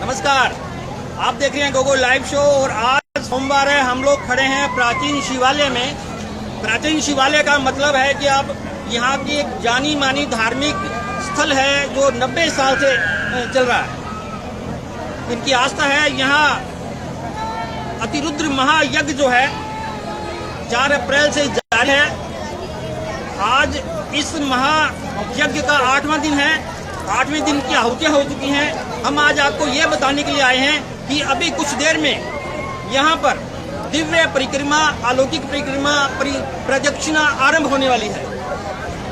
नमस्कार, आप देख रहे हैं गोगोल लाइव शो और आज सोमवार है। हम लोग खड़े हैं प्राचीन शिवालय में। प्राचीन शिवालय का मतलब है कि अब यहाँ की एक जानी मानी धार्मिक स्थल है जो 90 साल से चल रहा है। इनकी आस्था है। यहाँ अतिरुद्र महायज्ञ जो है 4 अप्रैल से जारी है। आज इस महायज्ञ का 8वां दिन है। 8वें दिन की आहुतियाँ हो चुकी हैं। हम आज आपको ये बताने के लिए आए हैं कि अभी कुछ देर में यहाँ पर दिव्य परिक्रमा, अलौकिक परिक्रमा प्रदक्षिणा आरंभ होने वाली है।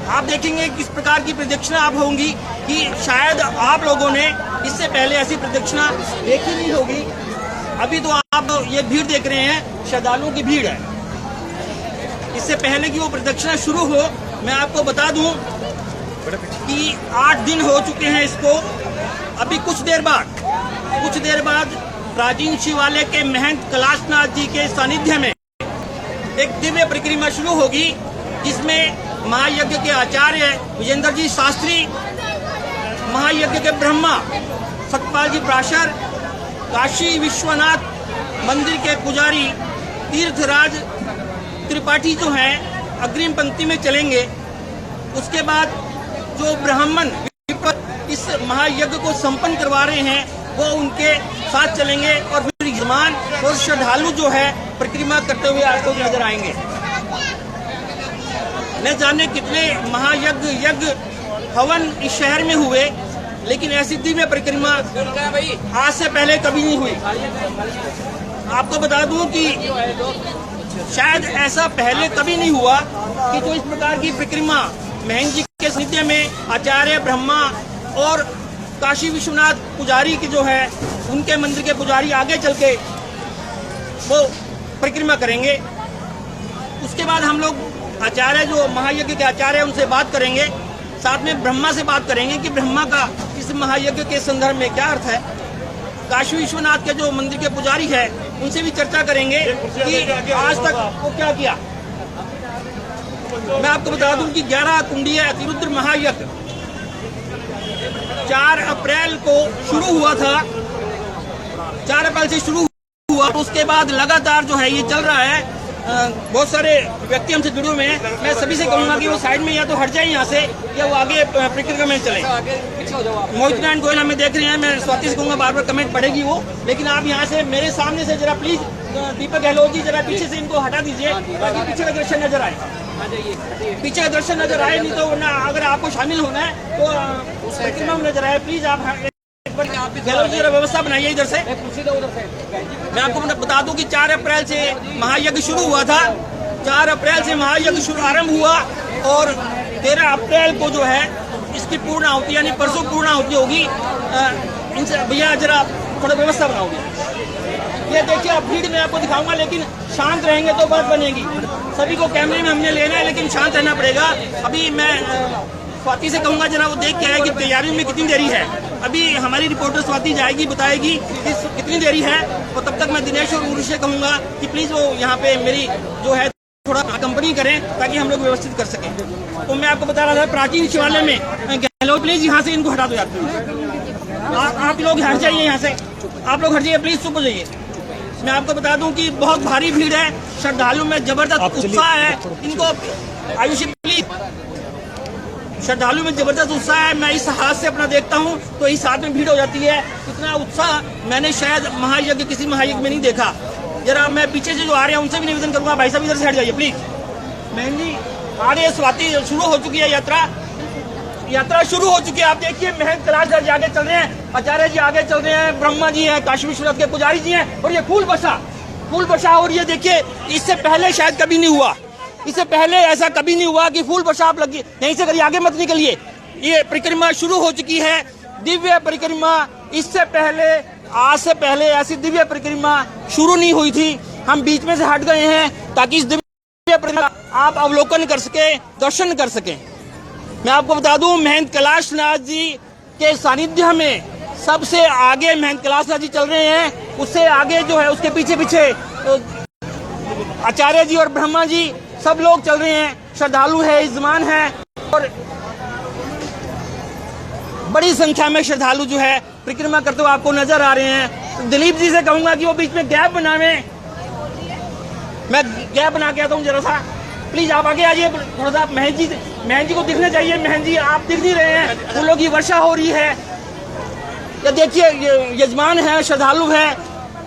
आप देखेंगे किस प्रकार की प्रदक्षिणा आप होंगी कि शायद आप लोगों ने इससे पहले ऐसी प्रदक्षिणा देखी नहीं होगी। अभी तो आप ये भीड़ देख रहे हैं, श्रद्धालुओं की भीड़ है। इससे पहले कि वो प्रदक्षिणा शुरू हो, मैं आपको बता दूं कि 8 दिन हो चुके हैं इसको। अभी कुछ देर बाद प्राचीन शिवालय के महंत कैलाशनाथ जी के सानिध्य में एक दिव्य परिक्रमा शुरू होगी, जिसमें महायज्ञ के आचार्य विजेंद्र जी शास्त्री, महायज्ञ के ब्रह्मा सतपाल जी प्राशर, काशी विश्वनाथ मंदिर के पुजारी तीर्थराज त्रिपाठी जो हैं अग्रिम पंक्ति में चलेंगे। उसके बाद जो ब्राह्मण इस महायज्ञ को संपन्न करवा रहे हैं वो उनके साथ चलेंगे और फिर यजमान और श्रद्धालु जो है परिक्रमा करते हुए आपको नजर आएंगे। न जाने कितने महायज्ञ हवन इस शहर में हुए, लेकिन ऐसी दिव्य परिक्रमा आज से पहले कभी नहीं हुई। आपको बता दूं कि शायद ऐसा पहले कभी नहीं हुआ कि जो इस प्रकार की परिक्रमा महंत जी के सानिध्य में आचार्य ब्रह्मा और काशी विश्वनाथ पुजारी की जो है उनके मंदिर के पुजारी आगे चल के वो परिक्रमा करेंगे। उसके बाद हम लोग आचार्य जो महायज्ञ के आचार्य उनसे बात करेंगे, साथ में ब्रह्मा से बात करेंगे कि ब्रह्मा का इस महायज्ञ के संदर्भ में क्या अर्थ है। काशी विश्वनाथ के जो मंदिर के पुजारी है उनसे भी चर्चा करेंगे कि आज तक वो क्या किया। मैं आपको बता दूं कि 11 कुंडीय अतिरुद्र महायज्ञ 4 अप्रैल को शुरू हुआ था। 4 अप्रैल से शुरू हुआ, उसके बाद लगातार जो है ये चल रहा है। बहुत सारे व्यक्ति हमसे जुड़े हुए हैं। मैं सभी से कहूंगा कि वो साइड में या तो हट जाए यहाँ से, या वो आगे परिक्रमा में चले। मोहित नारायण गोयल हमें देख रहे हैं। मैं स्वाति से कहूंगा, बार बार कमेंट पढ़ेगी वो, लेकिन आप यहाँ से मेरे सामने से जरा प्लीज दीपक गहलोत जी जरा पीछे से इनको हटा दीजिए ताकि पीछे का दृश्य नजर आए। पीछे का दृश्य नजर आए, नहीं तो वरना अगर आपको शामिल होना है तो परिक्रमा में नजर आए। प्लीज आप गहलोत जी जरा व्यवस्था बनाइए इधर से। मैं आपको बता दूं कि 4 अप्रैल से महायज्ञ शुरू हुआ था। 4 अप्रैल से महायज्ञ शुरू आरंभ हुआ और 13 अप्रैल को जो है इसकी पूर्ण आहुति यानी परसों पूर्ण आहुति होगी। इनसे भैया जरा थोड़ा व्यवस्था बनाओगे। ये देखिए, अब भीड़ में आपको दिखाऊंगा, लेकिन शांत रहेंगे तो बात बनेगी। सभी को कैमरे में हमने लेना है, लेकिन शांत रहना पड़ेगा। अभी मैं स्वाति से कहूंगा जरा वो देख के आए कि तैयारी में कितनी देरी है। अभी हमारी रिपोर्टर स्वाति जाएगी, बताएगी कि कितनी देरी है। और तब तक मैं दिनेश और उर्वशी से कहूंगा कि प्लीज वो यहाँ पे मेरी जो है थोड़ा कंपनी करें ताकि हम लोग व्यवस्थित कर सकें। तो मैं आपको बता रहा था प्राचीन शिवालय में गहलोत, प्लीज यहाँ से इनको हटा दो यार। आप लोग हट जाइए यहाँ से, आप लोग हट जाइए प्लीज, चुप हो जाइए। मैं आपको बता दूं कि बहुत भारी भीड़ है, श्रद्धालु में जबरदस्त उत्साह है। इनको आयुषी प्लीज, श्रद्धालु में जबरदस्त उत्साह है। मैं इस हाथ से अपना देखता हूं तो इस हाथ में भीड़ हो जाती है। इतना उत्साह मैंने शायद महायज्ञ किसी महायज्ञ में नहीं देखा। जरा मैं पीछे से जो आ रहे हैं उनसे भी निवेदन करूंगा, भाई साहब इधर से हट जाइए प्लीज। बहन जी आ रहे, स्वाति शुरू हो चुकी है यात्रा शुरू हो चुकी है। आप देखिए महंत कैलाशनाथ जी आगे चल रहे हैं, आचार्य जी आगे चल रहे हैं, ब्रह्मा जी हैं, काशी विश्वनाथ के पुजारी जी हैं, और ये फूल वर्षा। और ये देखिए, इससे पहले शायद कभी नहीं हुआ। इससे पहले ऐसा कभी नहीं हुआ कि फूल वर्षा आप लगी। यहीं से करिए, आगे मत निकलिए। ये परिक्रमा शुरू हो चुकी है, दिव्य परिक्रमा। इससे पहले, आज से पहले ऐसी दिव्य परिक्रमा शुरू नहीं हुई थी। हम बीच में से हट गए हैं ताकि इस दिव्य परिक्रमा आप अवलोकन कर सके, दर्शन कर सके। मैं आपको बता दूं, महंत कैलाशनाथ जी के सानिध्य में सबसे आगे महंत कैलाशनाथ जी चल रहे हैं। उससे आगे जो है उसके पीछे आचार्य जी और ब्रह्मा जी सब लोग चल रहे हैं। श्रद्धालु है, यजमान है और बड़ी संख्या में श्रद्धालु जो है परिक्रमा करते हुए आपको नजर आ रहे हैं। तो दिलीप जी से कहूंगा कि वो बीच में गैप बनावे, मैं गैप बना के आता हूँ जरा सा, प्लीज आप आगे आइए थोड़ा सा। महन जी को दिखना चाहिए। महन जी आप दिख नहीं रहे हैं, फूलों की वर्षा हो रही है। ये देखिए यजमान है, श्रद्धालु है,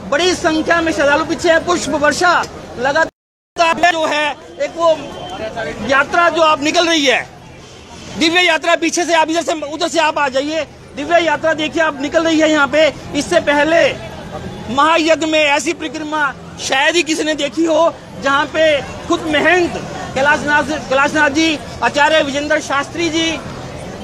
बड़ी संख्या में श्रद्धालु पीछे है। पुष्प वर्षा लगातार जो है, एक वो यात्रा जो आप निकल रही है, दिव्य यात्रा। पीछे से आप इधर से उधर से आप आ जाइए। दिव्य यात्रा देखिए आप निकल रही है यहाँ पे। इससे पहले महायज्ञ में ऐसी परिक्रमा शायद ही किसी ने देखी हो, जहाँ पे खुद महंत कैलाशनाथ जी, आचार्य विजेंद्र शास्त्री जी,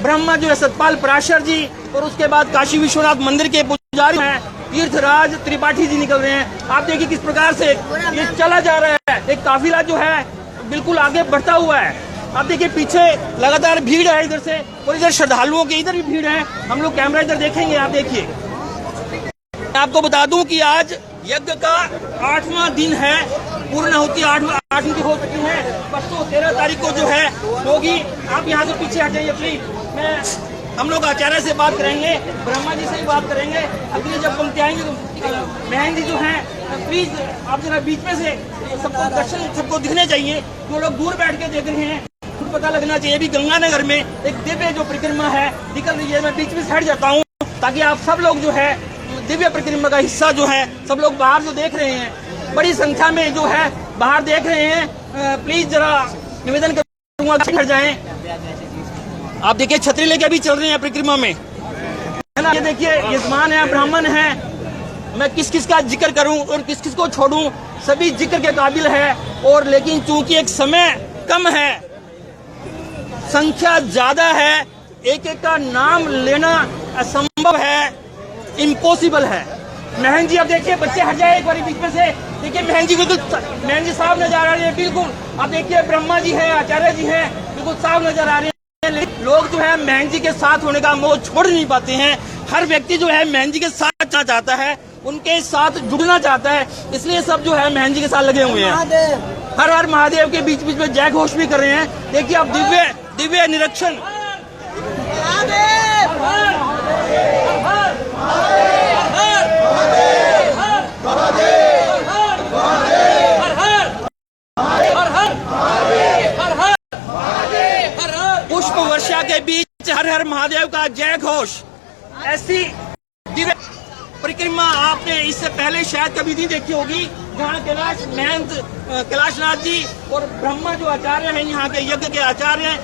ब्रह्मा जो है सतपाल पराशर जी, और उसके बाद काशी विश्वनाथ मंदिर के पुजारी हैं तीर्थराज त्रिपाठी जी निकल रहे हैं। आप देखिए किस प्रकार से ये चला जा रहा है। एक काफिला जो है बिल्कुल आगे बढ़ता हुआ है। आप देखिए पीछे लगातार भीड़ है इधर से, और इधर श्रद्धालुओं की इधर भी भीड़ है। हम लोग कैमरा इधर देखेंगे। आप देखिए, आपको बता दूं कि आज यज्ञ का 8वां दिन है। पूर्ण होती 8वीं की हो चुकी है। परसों 13 तारीख को जो है होगी। आप यहाँ से पीछे हट जाइए प्लीज। हम लोग आचार्य से बात करेंगे, ब्रह्मा जी से ही बात करेंगे। अगली जब पंक्ति आएंगे तो महन जी जो हैं प्लीज आप जरा बीच में से सबको दर्शन सबको दिखने चाहिए। जो लोग दूर बैठ के देख रहे हैं खुद पता लगना चाहिए। भी गंगानगर में एक दिव्य जो परिक्रमा है निकल रही है। मैं बीच में से हट जाता हूँ ताकि आप सब लोग जो है दिव्य परिक्रमा का हिस्सा जो है सब लोग बाहर जो देख रहे हैं, बड़ी संख्या में जो है बाहर देख रहे हैं। प्लीज जरा निवेदन करूंगा हट जाएं। आप देखिए छतरी लेके भी चल रहे हैं परिक्रमा में, है ना। ये देखिए यजमान है, ब्राह्मण है। मैं किस किस का जिक्र करूं और किस किस को छोड़ूं, सभी जिक्र के काबिल है। और लेकिन चूंकि एक समय कम है, संख्या ज्यादा है, एक एक का नाम लेना असंभव है, इम्पॉसिबल है। महन जी आप देखिए, बच्चे हट जाए एक बार बीच में से। देखिए महन जी बिल्कुल, महन जी साफ नजर आ रहे हैं बिल्कुल। आप देखिए ब्रह्मा जी है, आचार्य जी है, बिल्कुल साफ नजर आ रहे हैं। लोग जो है महन जी के साथ होने का मोह छोड़ नहीं पाते हैं। हर व्यक्ति जो है महन जी के साथ चाहता है, उनके साथ जुड़ना चाहता है, इसलिए सब जो है महन जी के साथ लगे हुए हैं। हर हर महादेव के बीच बीच में जय घोष भी कर रहे हैं। देखिए आप दिव्य निरीक्षण। पुष्प वर्षा के बीच हर हर महादेव का जय घोष। ऐसी दिव्य परिक्रमा आपने इससे पहले शायद कभी नहीं देखी होगी, जहाँ कैलाशनाथ जी और ब्रह्मा जो आचार्य हैं, यहाँ के यज्ञ के आचार्य हैं,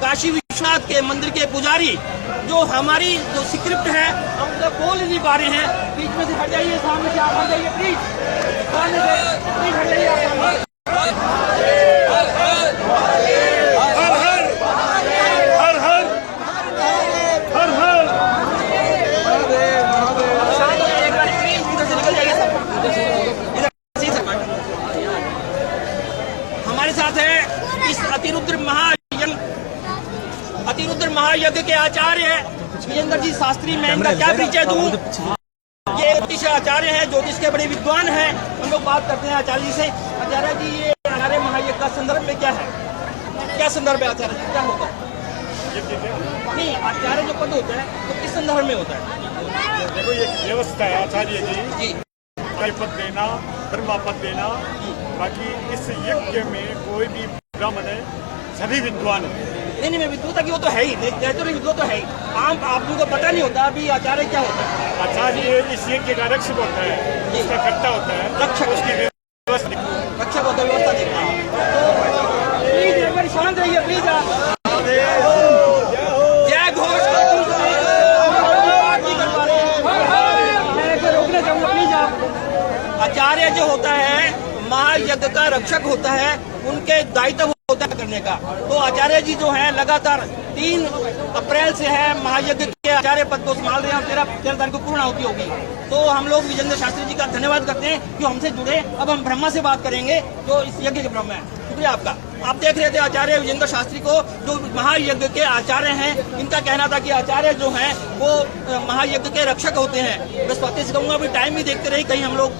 काशी विश्वनाथ के मंदिर के पुजारी, जो हमारी जो स्क्रिप्ट है हम तो बोल नहीं पा रहे हैं। बीच में से हट जाइए, सामने से आप हट जाइए प्लीज, सामने से प्लीज हट जाइए। हमारे साथ है इस अतिरुद्र महायज्ञ के आचार्य विजेंद्र जी शास्त्री। मैं इनका क्या परिचय दूं? ये ज्योतिष आचार्य हैं, ज्योतिष के बड़े विद्वान हैं। हम लोग बात करते हैं आचार्य जी से। आचार्य जी, ये हमारे महायज्ञ का संदर्भ में क्या है, क्या संदर्भ है आचार्य जी, क्या होता है? नहीं, आचार्य जो पद होता है तो किस संदर्भ में होता है? देखो ये व्यवस्था है आचार्य जी, पद देना, ब्रह्मा पद देना। बाकी इस यज्ञ में कोई भी ब्राह्मण है, सभी विद्वान है। नहीं, मैं विद्वता की वो तो है ही, विद्वता तो है ही। आम आप लोगों को पता नहीं होता अभी आचार्य क्या होता है। आचार्य इस यज्ञ का रक्षक होता है, उसका कर्ता होता है, रक्षक, उसकी व्यवस्था, रक्षक होता है, व्यवस्था देखता है। तो प्लीज एक बार शांत रहिए प्लीज। आप जय घोष रोकना चाहूंगा प्लीज। आप आचार्य जो होता है महायज्ञ का रक्षक होता है, उनके दायित्व होता है करने का। तो आचार्य जी जो है लगातार 3 अप्रैल से है महायज्ञ के आचार्य पद को संभाल रहे हैं। 13 तारीख को पूर्ण आहुति होगी। तो हम लोग विजेंद्र शास्त्री जी का धन्यवाद करते हैं कि हमसे जुड़े। अब हम ब्रह्मा से बात करेंगे जो इस यज्ञ के ब्रह्मा है। शुक्रिया आपका। आप देख रहे थे आचार्य विजेंद्र शास्त्री को, जो महायज्ञ के आचार्य हैं। इनका कहना था कि आचार्य जो हैं वो महायज्ञ के रक्षक होते हैं। बस बातें से कहूँगा, अभी टाइम भी देखते रहे, कहीं हम लोग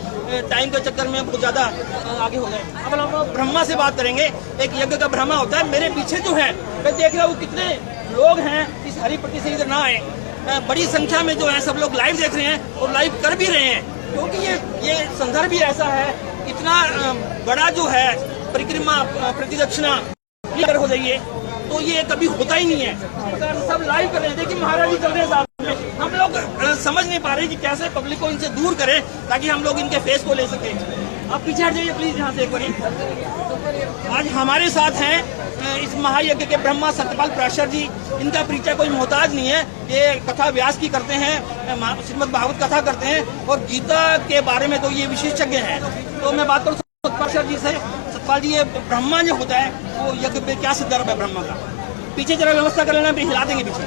टाइम के चक्कर में बहुत ज्यादा आगे हो गए। अब हम ब्रह्मा से बात करेंगे। एक यज्ञ का ब्रह्मा होता है। मेरे पीछे जो है मैं देख रहा हूँ कितने लोग हैं, इस हरी पट्टी से इधर ना आए, बड़ी संख्या में जो है सब लोग लाइव देख रहे हैं और लाइव कर भी रहे हैं, क्योंकि ये संदर्भ ही ऐसा है, इतना बड़ा जो है परिक्रमा प्रतिदक्षिणा क्लियर हो जाइए तो ये कभी होता ही नहीं है। इस प्रकार से सब लाइव कर रहे हैं। देखिए महाराज जी चल रहे हैं साथ में, हम लोग समझ नहीं पा रहे कि कैसे पब्लिक को इनसे दूर करें ताकि हम लोग इनके फेस को ले सकें। आप पीछे हट जाइए प्लीज यहाँ से एक बार। आज हमारे साथ हैं इस महायज्ञ के ब्रह्मा सत्यपाल पराशर जी। इनका परिचय कोई मोहताज नहीं है, ये कथा व्यास की करते हैं, श्रीमद् भागवत कथा करते हैं और गीता के बारे में तो ये विशेषज्ञ हैं। तो मैं बात करूँ सत्यपाल जी से। सत्यपाल जी, ये ब्रह्मा जो होता है वो यज्ञ पे क्या संदर्भ है ब्रह्मा का? पीछे जरा व्यवस्था कर लेना, हिला देंगे पीछे।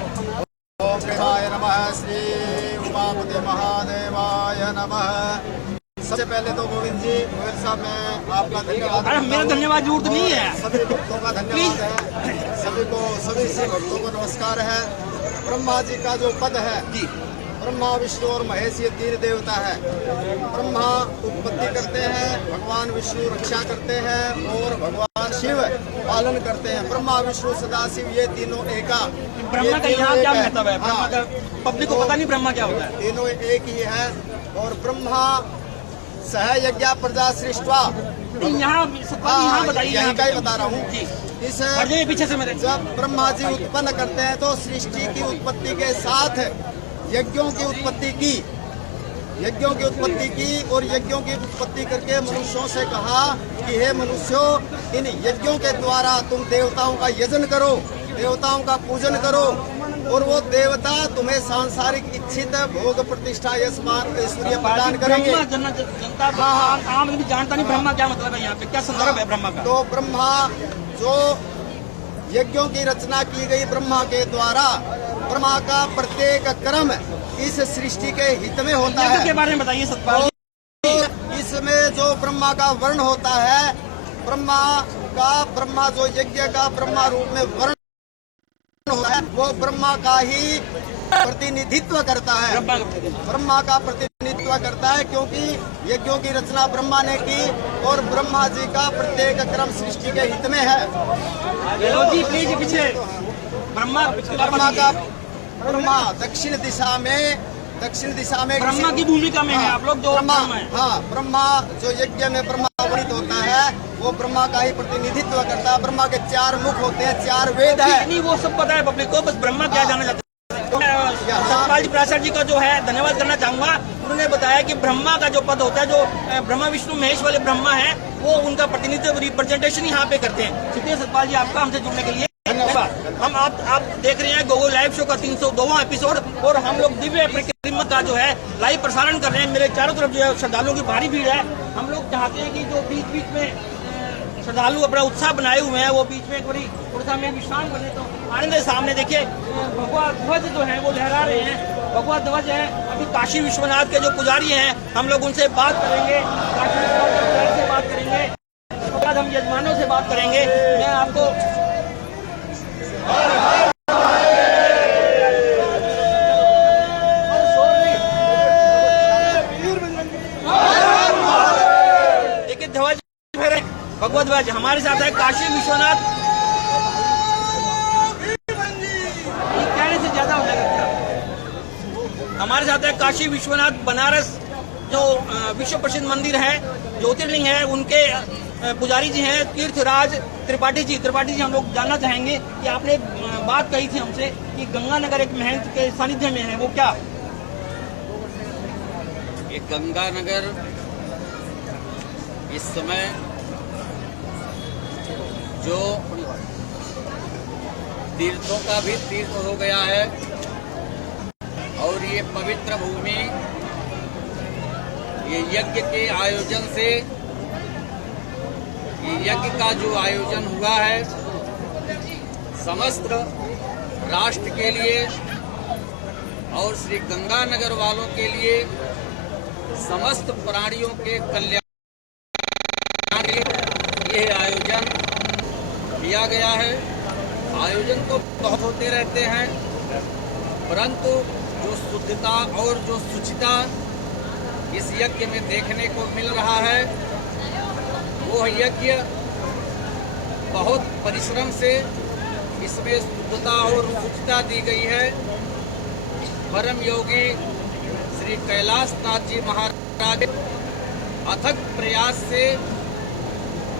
ओम शिवाय नमः, श्री उमापति महादेवाय नमः। सबसे पहले तो गोविंद साहब, मैं आपका धन्यवाद। अरे मेरा धन्यवाद जरूरत नहीं है, सभी भक्तों का धन्यवाद है, सभी से भक्तों को नमस्कार है। ब्रह्मा जी का जो पद है जी, ब्रह्मा विष्णु और महेश ये तीन देवता है। ब्रह्मा उत्पत्ति करते हैं, भगवान विष्णु रक्षा करते हैं और भगवान शिव पालन करते हैं। ब्रह्मा विष्णु सदाशिव ये तीनों एका। ब्रह्मा का यहाँ क्या महत्व है? ब्रह्मा का पब्लिक को पता नहीं ब्रह्मा क्या होता है। तीनों एक ही है। और ब्रह्मा सह यज्ञ प्रजा सृष्टवा, यहाँ बताइए, यही का ही बता रहा हूँ। जी, इस पीछे से मेरे। जब ब्रह्मा जी उत्पन्न करते हैं तो सृष्टि की उत्पत्ति के साथ यज्ञों की उत्पत्ति की और यज्ञों की उत्पत्ति करके मनुष्यों से कहा कि हे मनुष्यों, इन यज्ञों के द्वारा तुम देवताओं का यजन करो, देवताओं का पूजन करो और वो देवता तुम्हें सांसारिक इच्छित भोग प्रतिष्ठा यशमान ऐश्वर्य प्रदान करेंगे। जनता आम आदमी जानता नहीं ब्रह्मा क्या मतलब है, यहाँ पे क्या संदर्भ है ब्रह्मा का? तो ब्रह्मा जो यज्ञों की रचना की गई ब्रह्मा के द्वारा, ब्रह्मा का प्रत्येक कर्म इस सृष्टि के हित में होता है। के बारे में बताइए सतपाल जी। तो इसमें जो ब्रह्मा का वर्ण होता है, ब्रह्मा जो यज्ञ का ब्रह्मा रूप में वर्ण होता है, वो ब्रह्मा का ही प्रतिनिधित्व करता है। ब्रह्मा का प्रतिनिधित्व करता है क्योंकि यज्ञों की रचना ब्रह्मा ने की और ब्रह्मा जी का प्रत्येक कर्म सृष्टि के हित में है। जी प्लीज पीछे। ब्रह्मा दक्षिण दिशा में ब्रह्मा की भूमिका में है आप लोग जो ब्रह्मा। हाँ, ब्रह्मा जो यज्ञ में ब्रह्मा वर्णित होता है वो ब्रह्मा का ही प्रतिनिधित्व करता है। ब्रह्मा के 4 मुख होते हैं, 4 वेद है। नहीं, वो सब पता है पब्लिक को, बस ब्रह्मा क्या जाना चाहते हैं। सतपाल जी पराशर जी का जो है धन्यवाद करना चाहूंगा। उन्होंने बताया कि ब्रह्मा का जो पद होता है, जो ब्रह्मा विष्णु महेश वाले ब्रह्मा है, वो उनका प्रतिनिधित्व रिप्रेजेंटेशन यहाँ पे करते हैं। शुक्रिया सतपाल जी आपका हमसे जुड़ने के लिए। हम आप देख रहे हैं गोगो लाइव शो का 302वां एपिसोड और हम लोग दिव्य परिक्रमा का जो है लाइव प्रसारण कर रहे हैं। मेरे चारों तरफ जो है श्रद्धालुओं की भारी भीड़ है। हम लोग चाहते हैं कि जो बीच बीच में श्रद्धालु अपना उत्साह बनाए हुए हैं वो बीच में एक बारी थोड़ा सा में विश्राम करने तो आनंद सामने देखिए भगवा ध्वज जो है वो लहरा रहे हैं। भगवा ध्वज है। अभी काशी विश्वनाथ के जो पुजारी हैं हम लोग उनसे बात करेंगे, काशी विश्वनाथ से बात करेंगे, उसके बाद हम यजमानों से बात करेंगे। मैं आपको देखिए ध्वज भगवत ध्वज हमारे साथ है काशी विश्वनाथ। कहने से ज्यादा हो जाएगा क्या? हमारे साथ है काशी विश्वनाथ बनारस जो विश्व प्रसिद्ध मंदिर है, ज्योतिर्लिंग है, उनके पुजारी जी हैं तीर्थराज त्रिपाठी जी। हम लोग जानना चाहेंगे कि आपने बात कही थी हमसे कि गंगानगर एक महंत के सानिध्य में है, वो क्या? ये गंगानगर इस समय जो तीर्थों का भी तीर्थ हो गया है और ये पवित्र भूमि, ये यज्ञ के आयोजन से, ये यज्ञ का जो आयोजन हुआ है समस्त राष्ट्र के लिए और श्री गंगानगर वालों के लिए, समस्त प्राणियों के कल्याण के लिए ये आयोजन किया गया है। आयोजन तो बहुत होते रहते हैं, परंतु जो शुद्धता और जो शुचिता इस यज्ञ में देखने को मिल रहा है, वो यज्ञ बहुत परिश्रम से इसमें शुद्धता और शुचिता दी गई है। परम योगी श्री कैलाश नाथ जी महाराज अथक प्रयास से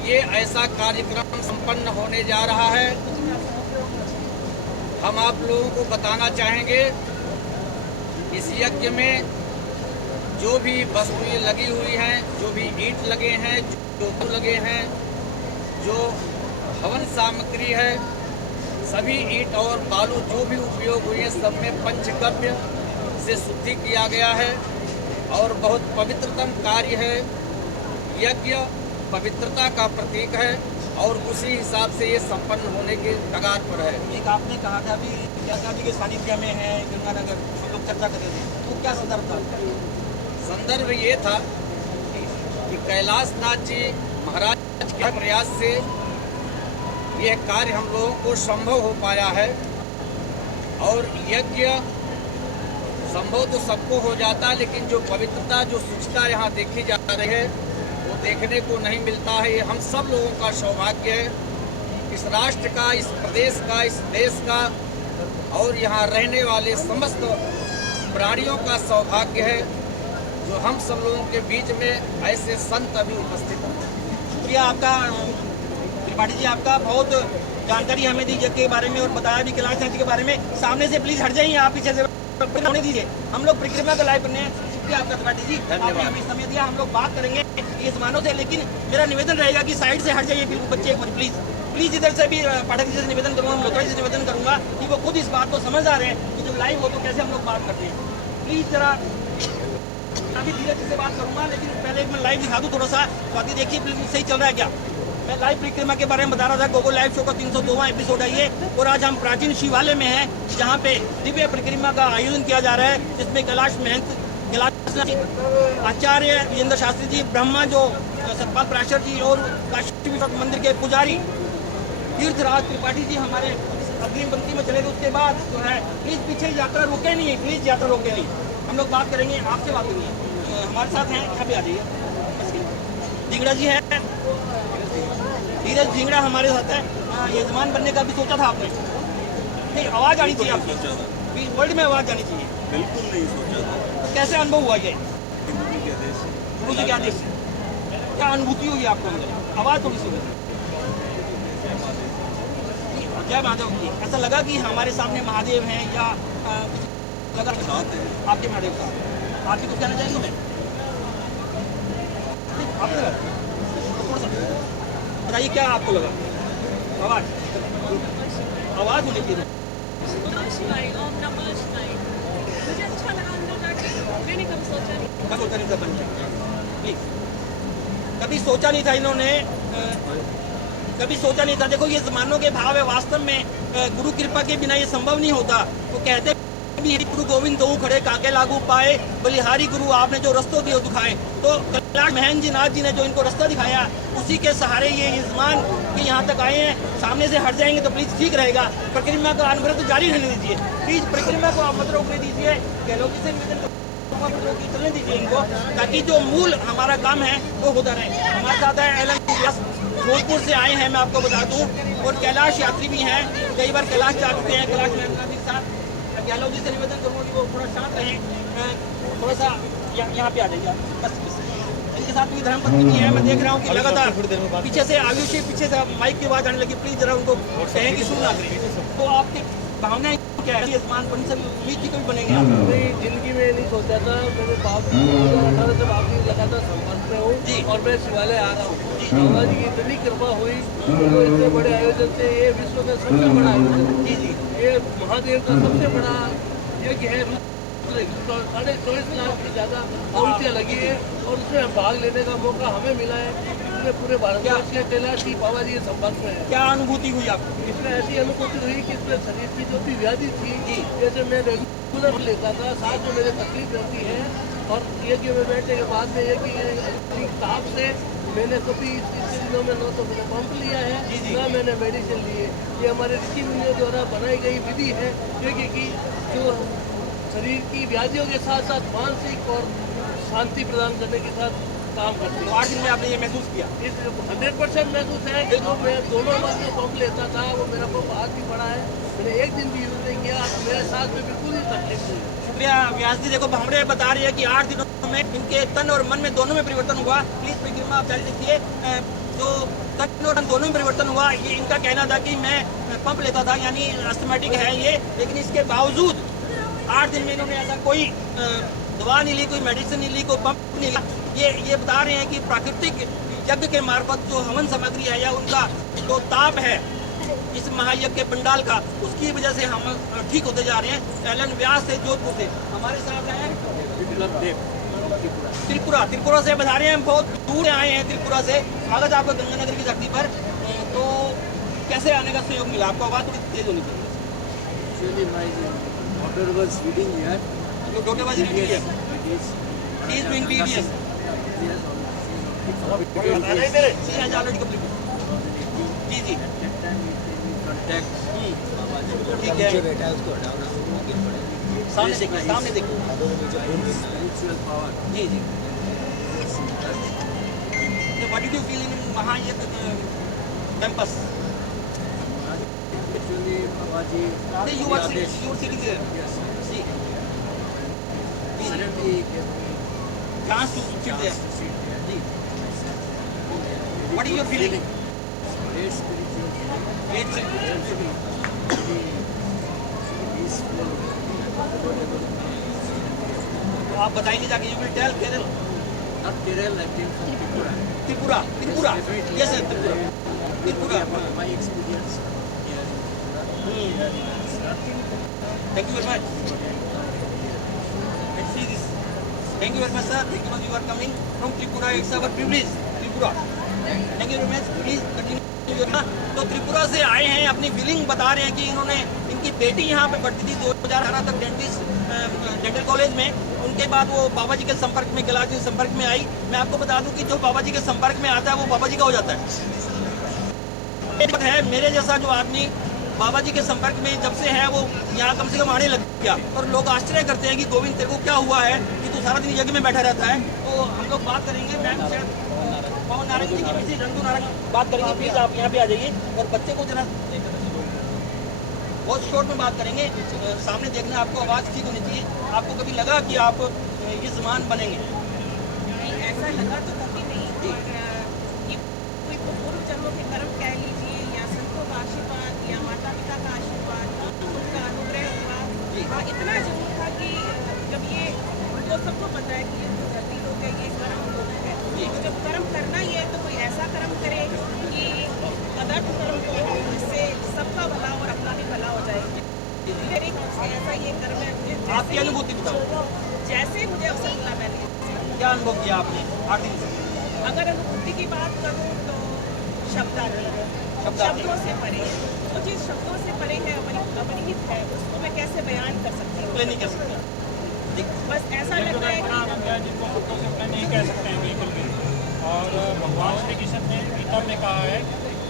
ये ऐसा कार्यक्रम संपन्न होने जा रहा है। हम आप लोगों को बताना चाहेंगे, इस यज्ञ में जो भी वस्तुएं लगी हुई हैं, जो भी ईंट लगे हैं, जो लगे हैं, जो हवन सामग्री है, सभी ईंट और बालू जो भी उपयोग हुए हैं, सब में पंचगव्य से शुद्धि किया गया है और बहुत पवित्रतम कार्य है। यज्ञ पवित्रता का प्रतीक है और उसी हिसाब से ये संपन्न होने के कगार पर है। एक आपने कहा था अभी गंगा जी के सानिध्य में है गंगानगर, हम लोग चर्चा कर रहे थे, तो क्या संदर्भ था? संदर्भ ये था कि कैलाश नाथ जी महाराज के प्रयास से यह कार्य हम लोगों को संभव हो पाया है। और यज्ञ संभव तो सबको हो जाता, लेकिन जो पवित्रता, जो शुचिता यहाँ देखी जा रही है वो देखने को नहीं मिलता है। ये हम सब लोगों का सौभाग्य है, इस राष्ट्र का, इस प्रदेश का, इस देश का और यहाँ रहने वाले समस्त प्राणियों का सौभाग्य है जो हम सब लोगों के बीच में ऐसे संत अभी उपस्थित हैं। शुक्रिया आपका त्रिपाठी जी, आपका बहुत जानकारी हमें दी यज्ञ के बारे में और बताया भी कैलाश नाथ जी के बारे में। सामने से प्लीज हट जाइए, आप पीछे से होने दीजिए, हम लोग परिक्रमा का लाइव करने हैं। शुक्रिया आपका त्रिपाठी जी, आपने हमें समय दिया। हम लोग बात करेंगे ये समानों से, लेकिन मेरा निवेदन रहेगा कि साइड से हट जाइए बिल्कुल बच्चे, एक बार प्लीज इधर से भी पाठक जी से निवेदन करूंगा, लोथड़ी से निवेदन करूंगा कि वो खुद इस बात को समझ आ रहे हैं कि जब लाइव हो तो कैसे हम लोग बात करते हैं। प्लीज जरा अभी धीरे से बात करूंगा, लेकिन पहले मैं लाइव दिखा दूं थोड़ा सा। स्वाति देखिए सही चल रहा है क्या? मैं लाइव परिक्रमा के बारे में बता रहा था। गोगो लाइव शो का 302वां एपिसोड है ये, और आज हम प्राचीन शिवालय में हैं जहाँ पे दिव्य परिक्रमा का आयोजन किया जा रहा है, जिसमें कैलाश महंत, कैलाश आचार्य विजेंद्र शास्त्री जी, ब्रह्मा जो सतपाल पराशर जी और काशी विश्वनाथ मंदिर के पुजारी तीर्थराज त्रिपाठी जी हमारे अग्रिम पंक्ति में चले गए। उसके बाद जो है प्लीज पीछे यात्रा रोके नहीं, प्लीज यात्रा रोके नहीं। हम लोग बात करेंगे, आपसे बात करेंगे, हमारे साथ हैं, यहाँ पे आ जाइए। जिंगड़ा जी है, धीरज जिंगड़ा हमारे साथ है। यजमान बनने का भी सोचा था आपने? नहीं, आवाज़ आनी चाहिए आपकी, वर्ल्ड में आवाज़ आनी चाहिए। बिल्कुल नहीं सोचा था। तो कैसे अनुभव हुआ ये? गुरु के आदेश से। गुरु जी के आदेश से क्या अनुभूति हुई आपको अंदर? आवाज़ थोड़ी सी जय महादेव जी। ऐसा लगा कि हमारे सामने महादेव हैं या लगा आपके महादेव का? आप भी कुछ कहना चाहेंगे? मैं आपको लगा थोड़ा सा बताइए, क्या आपको लगा? आवाज़ होनी चाहिए। मुझे अच्छा लगा अंदर जाके, मैंने कभी सोचा नहीं। कब सोचा नहीं था बन प्लीज, कभी सोचा नहीं था इन्होंने, कभी सोचा नहीं था। देखो ये जमानों के भाव है, वास्तव में गुरु कृपा के बिना ये संभव नहीं होता। वो कहते भी है गुरु गोविंद दो खड़े काके लागू पाए, बलिहारी गुरु आपने जो रस्तों दिए दिखाए। तो कैलाश महंत जी नाथ जी ने जो इनको रास्ता दिखाया, उसी के सहारे ये यजमान के यहाँ तक आए हैं। सामने से हट जाएंगे तो प्लीज ठीक रहेगा। परिक्रमा का अनवरत जारी रहने दीजिए, प्लीज परिक्रमा को आप मत रोकने दीजिए। गहलोत से निवेदन चलने दीजिए इनको, ताकि जो मूल हमारा काम है वो होता रहे। हमारे साथ है एलन व्यास, जोधपुर से आए हैं, मैं आपको बता दूं, और कैलाश यात्री भी हैं, कई बार कैलाश जा चुके हैं। कैलाश महंत के साथ गहलोत जी से निवेदन करूँगा कि वो थोड़ा शांत रहें, थोड़ा सा यहाँ पे आ जाइए बस। इनके साथ भी धर्मपत्नी भी है, मैं देख रहा हूँ कि लगातार पीछे से आयुष पीछे से माइक की आवाज़ आने लगी। प्लीज जरा उनको कहें कि सुन ना करें। तो आपकी भावनाएं क्या है? यजमान बन से उम्मीद थी कभी बनेंगे आप? नहीं, जिंदगी में नहीं सोचा था। मेरे बाप 2018 से बाप जी लगातार संपर्क में हूँ और मैं शिवालय आ रहा हूँ। बाबा जी की इतनी कृपा हुई, तो इतने बड़े आयोजन से, ये विश्व का सबसे बड़ा आयोजन, ये महादेव का सबसे बड़ा यज्ञ है। 24.5 लाख की ज़्यादा आहुतियाँ लगी है और उसमें भाग लेने का मौका हमें मिला है। इसमें पूरे भारतवर्ष के कैलाश जी बाबा जी के संपर्क में है। क्या अनुभूति हुई आपको? इसमें ऐसी अनुभूति हुई कि इसमें शरीर की जो भी व्याधि थी, जैसे मैं रेगुलर लेता था, साथ में मेरे तकलीफ रहती है, और यज्ञ में बैठने के बाद में ये कि ताप से मैंने कभी इस दिनों में न तो मैंने पंप लिया है, ना मैंने मेडिसिन ली है। ये हमारे ऋषि मुनियों द्वारा बनाई गई विधि है यज्ञ की, जो शरीर की व्याधियों के साथ साथ मानसिक और शांति प्रदान करने के साथ काम करती है। 8 दिन में आपने ये महसूस किया? इस 100% महसूस है कि जो मैं दोनों बार जो पंप लेता था वो मेरा पंप आज भी पड़ा है। मैंने एक दिन भी यूज नहीं किया, मेरे साथ में बिल्कुल ही तकलीफ नहीं। व्यास जी देखो भामरे बता रही है कि 8 दिनों में इनके तन और मन में दोनों में परिवर्तन हुआ। प्लीज परिक्रमा आप जारी रखिए। जो तन और मन दोनों में परिवर्तन हुआ, ये इनका कहना था कि मैं पंप लेता था, यानी अस्थमेटिक है ये, लेकिन इसके बावजूद 8 दिन में इन्होंने ऐसा कोई दवा नहीं ली, कोई मेडिसिन नहीं ली, कोई पंप नहीं लिया। ये बता रहे हैं कि प्राकृतिक यज्ञ के मार्फत जो हवन सामग्री है या उनका जो ताप है इस महायज्ञ के पंडाल का, उसकी वजह से हम ठीक होते जा रहे हैं। एलन व्यास से जोधपुर से हमारे साथ हैं त्रिपुरा से बता रहे हैं, बहुत दूर से आए हैं त्रिपुरा से। स्वागत है आपका गंगानगर की धरती पर। तो कैसे आने का सहयोग मिला आपको? आवाज थोड़ी तेज होनी चाहिए। Doctor was reading here, he is doing BBS, she has already completed. जी जी ठीक है, सामने देखो जी जी। What did you feel in महायज्ञ campus? You were sitting there. See. Chance to sit there. जी. What is your feeling? Great spiritual. तो आप बताएंगे जाके, you will tell Kerala. Not Kerala, I came from Tripura. Tripura. Yes sir, Tripura. My experience here in Tripura. Thank you very much. Let's see this. Thank you very much sir. Thank you much, you are coming from Tripura. It's our privilege. Tripura. Thank you very much. Please continue. तो त्रिपुरा से आए हैं, अपनी feeling बता रहे हैं कि इन्होंने, इनकी बेटी यहाँ पे पढ़ती थी 2018 तक डेंटल कॉलेज में। उनके बाद वो बाबा जी के संपर्क में, कैलाश जी के संपर्क में आई। मैं आपको बता दूं कि जो बाबा जी के संपर्क में आता है वो बाबा जी का हो जाता है। मेरे जैसा जो आदमी बाबा जी के संपर्क में जब से है वो यहाँ कम से कम आने लग गया, और लोग आश्चर्य करते हैं कि गोविंद तेरे को क्या हुआ है कि तू सारा दिन यज्ञ में बैठा रहता है। तो हम लोग बात करेंगे, मैम पवन नारंग जी की मिसेज रंजू नारंग बात करेंगे। प्लीज आप यहाँ पे आ जाइए और बच्चे को जरा बहुत शॉर्ट में बात करेंगे। सामने देखना, आपको आवाज़ ठीक होनी चाहिए। आपको कभी लगा कि आप ये जमान बनेंगे? ऐसा लगा तो कभी नहीं, और ये कोई पूर्व जन्मों के कर्म कह लीजिए, या संतों का आशीर्वाद, या माता पिता का आशीर्वाद, उनका अनुग्रह हुआ। हाँ, इतना जरूर था कि जब ये तो सबको पता है कि ये जो धरती लोग है, ये कर्म लोग है, तो जब कर्म करना ही है तो कोई ऐसा कर्म करे कि अदर्थ कर्म को, जिससे सबका भला और अपना भी भला हो जाए। मेरे ऐसा ये कर्म है। मुझे आपकी अनुभूति बताओ, जैसे मुझे अवसर मिला मैंने क्या अनुभव किया आपने 8 दिन से? अगर अनुभूति की बात करूँ तो शब्दों से परे, जो चीज़ शब्दों से परे है, अपरिहित है, उसको मैं कैसे बयान कर सकती हूँ? नहीं कर सकते। बस ऐसा लगता है कि जिनको शब्दों से अपने नहीं कह सकते हैं बिल्कुल भी। और भगवान श्री कृष्ण ने गीता में कहा है,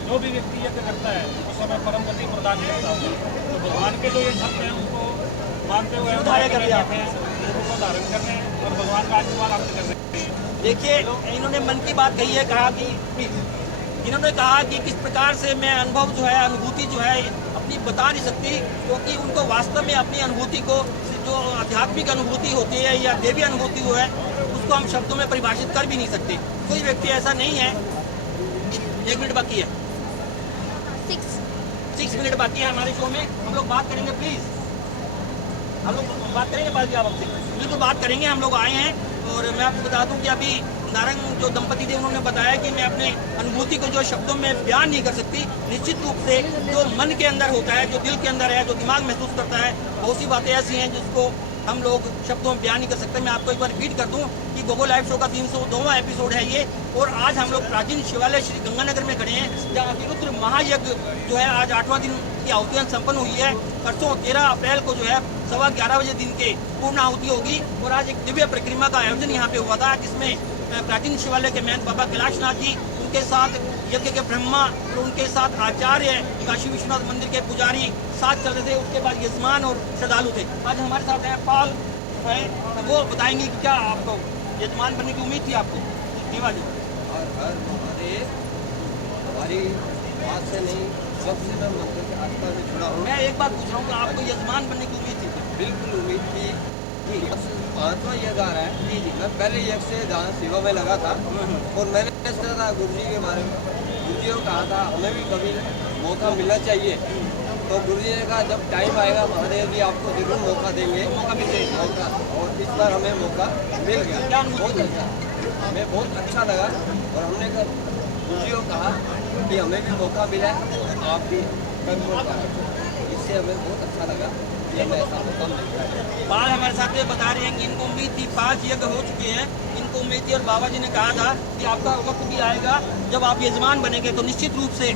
जो भी व्यक्ति यज्ञ करता है उस समय परम गति प्रदान करता है। तो भगवान के जो ये शब्द हैं उनको मानते हुए हम धारण कर लिया, उनको धारण कर रहे हैं और भगवान का आशीर्वाद प्राप्त कर रहे हैं। देखिए, इन्होंने मन की बात कही है, कहा कि इन्होंने कहा कि किस प्रकार से मैं अनुभव जो है, अनुभूति जो है अपनी बता नहीं सकती, क्योंकि उनको वास्तव में अपनी अनुभूति को, जो आध्यात्मिक अनुभूति होती है या देवी अनुभूति वो है, उसको हम शब्दों में परिभाषित कर भी नहीं सकते। कोई व्यक्ति ऐसा नहीं है। 1 मिनट बाकी है, 6 मिनट बाकी है हमारे शो में। हम लोग बात करेंगे, प्लीज हम लोग बात करेंगे बाद में, आप आपसे बिल्कुल बात करेंगे। हम लोग आए हैं और मैं आपको बता दूं कि अभी नारंग जो दंपति थे उन्होंने बताया कि मैं अपने अनुभूति को जो शब्दों में बयान नहीं कर सकती। निश्चित रूप से जो मन के अंदर होता है, जो दिल के अंदर है, जो दिमाग महसूस करता है, बहुत सी बातें ऐसी हैं जिसको हम लोग शब्दों में बयान नहीं कर सकते। मैं आपको एक बार रिपीट कर दूं कि गोगो लाइव शो का 302वां एपिसोड है ये, और आज हम लोग प्राचीन शिवालय श्री गंगानगर में खड़े हैं, जहाँ अतिरुद्र महायज्ञ जो है आज 8वां दिन की आहुतियाँ संपन्न हुई है। परसों 13 अप्रैल को जो है 11:15 बजे दिन के पूर्ण आहुति होगी, और आज एक दिव्य परिक्रमा का आयोजन यहाँ पे हुआ था, जिसमें प्राचीन शिवालय के महंत बाबा कैलाशनाथ जी, उनके साथ यज्ञ के ब्रह्मा और उनके साथ आचार्य, काशी विश्वनाथ मंदिर के पुजारी साथ चल रहे थे। उसके बाद यजमान और श्रद्धालु थे। आज हमारे साथ हैं पाल है, वो बताएंगे कि क्या आपको यजमान बनने की उम्मीद थी आपको? जी हर महादेव, हमारी बात से नहीं, सबसे मैं मंदिर के आस्था में जुड़ा हूँ। मैं एक बात पूछ रहा हूँ कि आपको यजमान बनने की उम्मीद थी? बिल्कुल उम्मीद थी, 5वां यज्ञ आ रहा है। जी जी। मैं पहले यज्ञ से ज़्यादा सेवा में लगा था और मैंने सुना था गुरु जी के बारे में। गुरु जी को कहा था हमें भी कभी मौका मिलना चाहिए, तो गुरु जी ने कहा जब टाइम आएगा महादेव जी आपको जरूर मौका देंगे। मौका और इस बार हमें मौका मिल गया। बहुत अच्छा, हमें बहुत अच्छा लगा और हमने गुरु जी को कहा कि हमें भी मौका मिला, आप भी कभी मौका, इससे हमें बहुत अच्छा लगा कि हमें ऐसा मौका मिलता है। बाल हमारे साथ ये बता रहे हैं कि इनको उम्मीद थी, 5 यज्ञ हो चुके हैं, इनको उम्मीद थी और बाबा जी ने कहा था कि आपका वक्त भी आएगा जब आप यजमान बनेंगे, तो निश्चित रूप से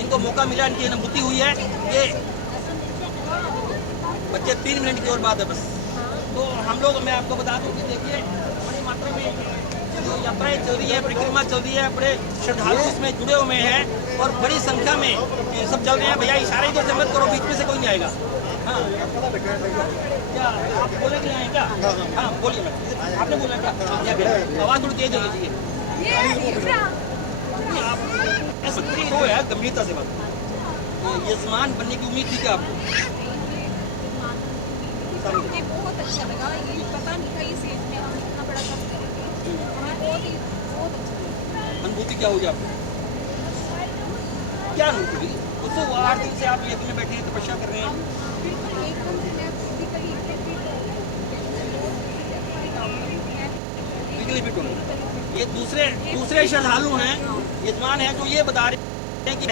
इनको मौका मिला, इनकी अनुभूति हुई है। ये बच्चे 3 मिनट की और बात है बस। तो हम लोग, मैं आपको बता दूं कि देखिए बड़ी मात्रा में जो यात्राएं चल रही है, परिक्रमा चल रही है, बड़े श्रद्धालु इसमें जुड़े हुए हैं और बड़ी संख्या में ये सब चल रहे हैं। भैया इशारे इधर से मत करो, बीच में से कोई नहीं आएगा। हाँ क्या आप बोले कि आए क्या? हाँ बोलिए मैम, आपने बोला क्या? आवाज़ थोड़ी तेज होनी चाहिए। आप ऐसा हो है गंभीरता से बात, यजमान बनने की उम्मीद थी क्या आपको? हमें बहुत अच्छा लगा, ये पता नहीं था इस एज में हम इतना बड़ा काम करेंगे, हमें बहुत अच्छा लगा। अनुभूति क्या हुई आपको? क्या अनुभूति हुई? उससे 8 दिन से आप यज्ञ में बैठे हैं, तपस्या कर रहे हैं। बिल्कुल एकदम से मैं फिजिकली फिट हो गए। ये दूसरे श्रद्धालु हैं, यजमान हैं, जो ये बता रहे हैं कि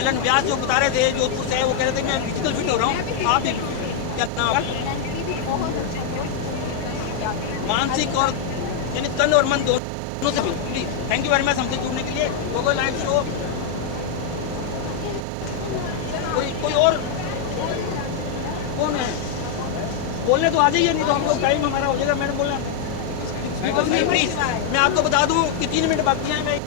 एलन व्यास जो बता रहे थे जोधपुर से, वो कह रहे थे मैं फिजिकल फिट हो रहा हूँ, आप भी क्या नाम? बहुत अच्छा, मानसिक और यानी तन और मन दोनों से भी। थैंक यू वेरी मच हमसे जुड़ने के लिए। गोगो लाइव शो कोई और कौन है? बोलने तो आ जाइए, नहीं तो हम लोग टाइम हमारा हो जाएगा। मैंने बोला प्लीज, मैं आपको बता दूं कि 3 मिनट बाकी हैं। मैं एक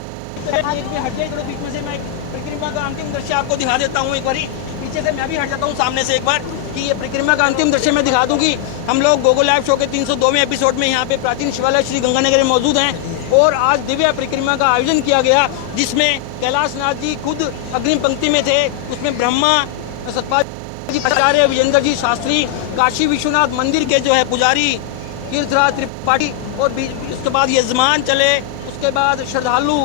में हट जाए थोड़ा बीच में से, मैं परिक्रमा का अंतिम दृश्य आपको दिखा देता हूँ। एक बारी पीछे से मैं भी हट जाता हूँ सामने से एक बार, कि ये परिक्रमा का अंतिम दृश्य मैं दिखा दूंगी। हम लोग गोगो लाइव शो के 302वें एपिसोड में यहाँ पे प्राचीन शिवालय श्री गंगानगर में मौजूद हैं और आज दिव्य परिक्रमा का आयोजन किया गया, जिसमें कैलाशनाथ जी खुद अग्रिम पंक्ति में थे। उसमें ब्रह्मा, सतपाल जी, आचार्य विजेंद्र जी शास्त्री, काशी विश्वनाथ मंदिर के जो है पुजारी तीर्थराज त्रिपाठी, और उसके बाद यजमान चले, उसके बाद श्रद्धालु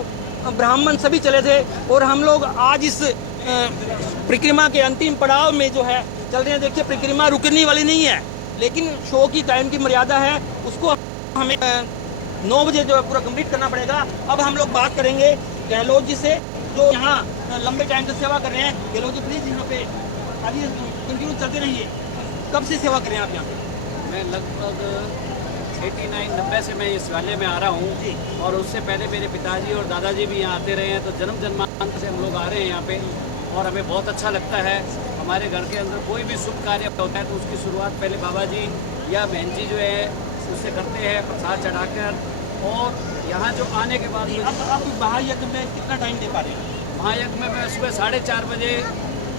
ब्राह्मण सभी चले थे। और हम लोग आज इस परिक्रमा के अंतिम पड़ाव में जो है चल रहे हैं। देखिए परिक्रमा रुकने वाली नहीं है, लेकिन शो की टाइम की मर्यादा है, उसको हमें 9 बजे जो है पूरा कंप्लीट करना पड़ेगा। अब हम लोग बात करेंगे गहलोत जी से, जो यहाँ लंबे टाइम से सेवा कर रहे हैं। गहलोत जी प्लीज यहाँ पे आइए, कंटिन्यू चलते रहिए। कब से सेवा कर रहे हैं आप यहाँ पे? मैं लगभग 89-90 से मैं इस शिवालय में आ रहा हूँ और उससे पहले मेरे पिताजी और दादाजी भी यहाँ आते रहे हैं, तो जन्म जन्मांतर से हम लोग आ रहे हैं यहाँ पे और हमें बहुत अच्छा लगता है। हमारे घर के अंदर कोई भी शुभ कार्य होता है तो उसकी शुरुआत पहले बाबा जी या बहन जी जो है उससे करते हैं, प्रसाद चढ़ाकर। और यहाँ जो आने के बाद आप महायज्ञ में कितना टाइम दे पा रहे हैं? महायज्ञ में मैं सुबह 4:30 बजे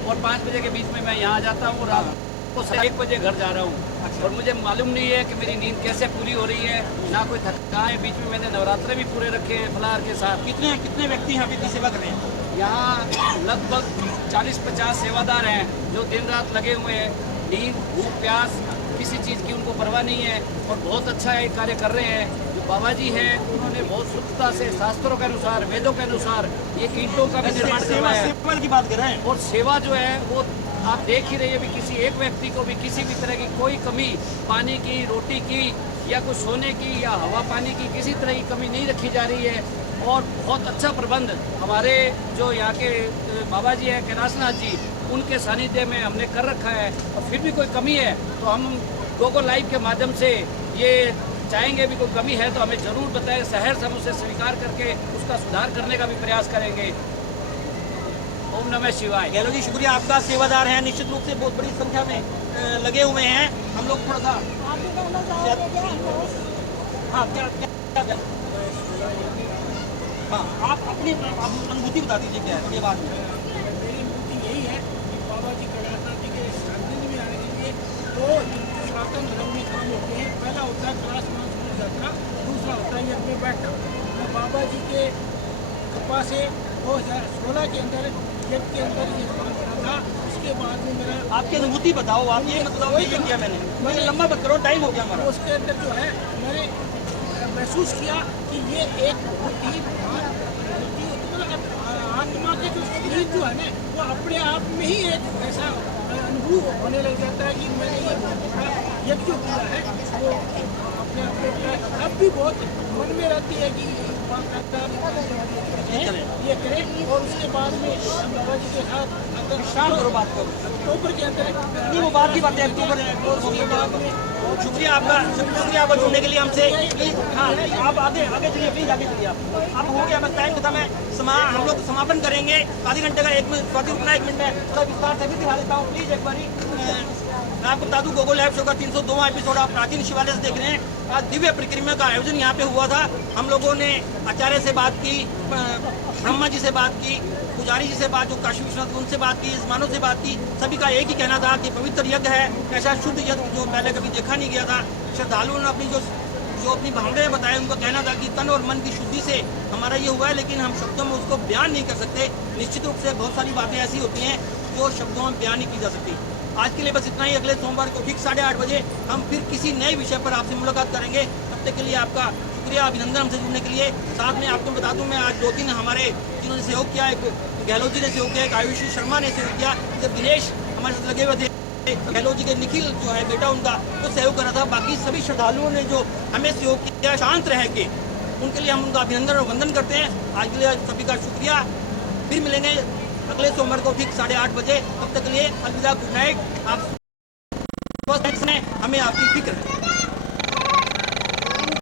और 5 बजे के बीच में मैं यहाँ जाता हूँ, रात को 1 बजे घर जा रहा हूँ। और मुझे मालूम नहीं है कि मेरी नींद कैसे पूरी हो रही है, ना कोई थकान है। बीच में मैंने नवरात्रे भी पूरे रखे हैं फलाहार के साथ। कितने व्यक्ति यहाँ पे इतनी सेवा कर रहे हैं? यहाँ लगभग 40-50 सेवादार हैं जो दिन रात लगे हुए हैं। नींद, भूख, प्यास किसी चीज़ की उनको परवाह नहीं है और बहुत अच्छा ये कार्य कर रहे हैं। जो बाबा जी हैं उन्होंने बहुत शुद्धता से शास्त्रों के अनुसार, वेदों के अनुसार ये ईंटों का भी निर्माण करवाया है। सेवा की बात कर रहे हैं और सेवा जो है वो आप देख ही रही है भी किसी एक व्यक्ति को भी किसी भी तरह की कोई कमी, पानी की, रोटी की या कुछ सोने की या हवा पानी की किसी तरह की कमी नहीं रखी जा रही है। और बहुत अच्छा प्रबंध हमारे जो यहाँ के बाबा जी हैं कैलाशनाथ जी, उनके सानिध्य में हमने कर रखा है। और फिर भी कोई कमी है तो हम गोगो लाइव के माध्यम से ये चाहेंगे भी कोई कमी है तो हमें ज़रूर बताएं। शहर से हम उसे स्वीकार करके उसका सुधार करने का भी प्रयास करेंगे। ओम नमः शिवाय। गहलोत जी शुक्रिया आपका। सेवादार हैं निश्चित रूप से, बहुत बड़ी संख्या में लगे हुए हैं। हम लोग थोड़ा सा हाँ क्या हाँ आप अपनी अनुभूति बता दीजिए क्या है थोड़ी बात में। मेरी अनुभूति यही है कि बाबा जी कैलाशनाथ जी के सानिध्य में आने के लिए 2 सनातन धर्म में काम होते हैं। पहला होता है कैलाश यात्रा, दूसरा होता है यज्ञ में बैठना। मैं बाबा जी के कृपा से 2016 के अंदर यज्ञ के अंदर ये काम करा था था। उसके बाद में मेरा आपकी अनुभूति बताओ, आप ये बताओ ये किया मैंने लंबा मत करो, टाइम हो गया हमारा। उसके अंदर जो है मैंने महसूस किया कि ये एक बहुत ही मतलब आत्मा के जो शरीर जो है ना वो अपने आप में ही एक ऐसा अनुभव होने लग जाता है कि मैंने ये यज्ञ जो किया है वो अपने आप में अब भी बहुत मन में रहती है कि ये करें। और उसके बाद में हम बाबा जी के साथ अगर शाम करो, बात करो। अक्टूबर के अंदर नहीं, वो बात की बात है, अक्टूबर शुक्रिया आपका जुड़ने के लिए हमसे। प्लीज हाँ, आप आगे चलिए, प्लीज आगे चलिए। आप हो गया, बस टाइम खत्म है। हम लोग समापन करेंगे आधे घंटे का, 1 मिनट स्वाति रुकना, 1 मिनट में थोड़ा विस्तार से भी दिखा देता हूँ। प्लीज एक बारी मैं आपको बता दूं, गोगो लाइव शो का 302वां एपिसोड आप प्राचीन शिवालय से देख रहे हैं। आज दिव्य परिक्रमा का आयोजन यहाँ पे हुआ था। हम लोगों ने आचार्य से बात की, ब्रह्मा जी से बात की, पुजारी जी से बात, जो काशी विश्वनाथ उनसे बात की, यजमानों से बात की। सभी का एक ही कहना था कि पवित्र यज्ञ है, ऐसा शुद्ध यज्ञ जो पहले कभी देखा नहीं गया था। श्रद्धालुओं ने अपनी जो अपनी भावनाएं बताए, उनका कहना था कि तन और मन की शुद्धि से हमारा ये हुआ है, लेकिन हम शब्दों में उसको बयान नहीं कर सकते। निश्चित रूप से बहुत सारी बातें ऐसी होती हैं जो शब्दों में बयान नहीं की जा सकती। आज के लिए बस इतना ही। अगले सोमवार को ठीक 8:30 बजे हम फिर किसी नए विषय पर आपसे मुलाकात करेंगे। तब तक के लिए आपका शुक्रिया, अभिनंदन हमसे जुड़ने के लिए। साथ में आपको बता दूं, मैं आज 2-3 हमारे जिन्होंने सहयोग किया, एक गहलोत जी ने सहयोग किया, एक आयुषी शर्मा ने सहयोग किया, जब दिनेश हमारे साथ लगे हुए थे, गहलोत जी के निखिल जो है बेटा उनका, वो सहयोग कर रहा था। बाकी सभी श्रद्धालुओं ने जो हमें सहयोग किया शांत रह के, उनके लिए हम उनका अभिनंदन और वंदन करते हैं। आज के लिए सभी का शुक्रिया। फिर मिलेंगे अगले सोमवार को ठीक 8:30 बजे। तब तक के लिए अलविदा, गुड नाइट। आप हमें आपकी फिक्र है।